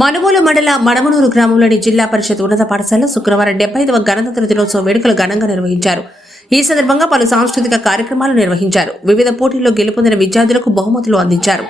మనుగోలు మండల మడమనూరు గ్రామంలోని జిల్లా పరిషత్ ఉన్నత పాఠశాలలో శుక్రవారం డెబ్బై ఐదవ గణతంత్ర దినోత్సవ వేడుకలు ఘనంగా నిర్వహించారు. ఈ సందర్భంగా పలు సాంస్కృతిక కార్యక్రమాలు నిర్వహించారు. వివిధ పోటీల్లో గెలుపొందిన విద్యార్థులకు బహుమతులు అందించారు.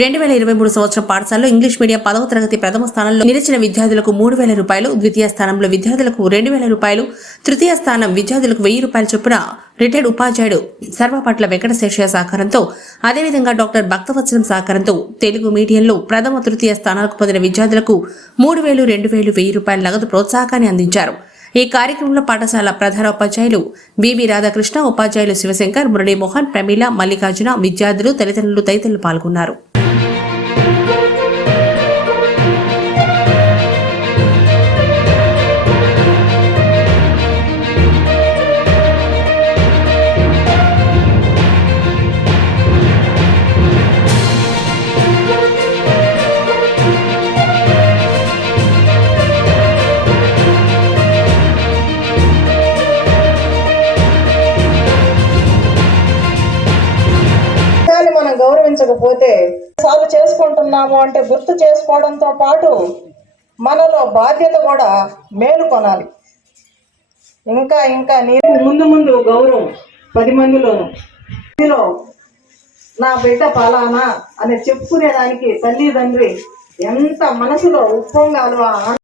రెండు వేల ఇరవై మూడు సంవత్సరం పాఠశాలలో ఇంగ్లీష్ మీడియం పదవ తరగతి ప్రథమ స్థానంలో నిలిచిన విద్యార్థులకు మూడు వేల రూపాయలు ద్వితీయ స్థానంలో విద్యార్థులకు రెండు వేల రూపాయలు తృతీయ స్థానం విద్యార్థులకు వెయ్యి రూపాయల చొప్పున రిటైర్డ్ ఉపాధ్యాయుడు సర్వపట్ల వెంకటశేషయ్య సహకారంతో అదేవిధంగా డాక్టర్ భక్తవత్సలం సహకారంతో తెలుగు మీడియంలో ప్రథమ తృతీయ స్థానాలకు పొందిన విద్యార్థులకు మూడు వేలు రెండు వేలు వెయ్యి రూపాయల నగదు ప్రోత్సాహకాన్ని అందించారు. ఈ కార్యక్రమంలో పాఠశాల ప్రధాన ఉపాధ్యాయులు బివి రాధాకృష్ణ ఉపాధ్యాయులు శివశంకర్ మురళీమోహన్ ప్రమీల మల్లికార్జున విద్యార్థులు తల్లిదండ్రులు తదితరులు పాల్గొన్నారు. మనం సాగు చేసుకుంటున్నాము అంటే గుర్తు చేసుకోవడంతో పాటు మనలో బాధ్యత కూడా మేలుకొనాలి ఇంకా ఇంకా నేను ముందు ముందు గౌరవం పది మందిలోను. ఇందులో నా బిడ్డ పలానా అని చెప్పుకునేదానికి తల్లిదండ్రి ఎంత మనసులో ఉప్పొంగాలు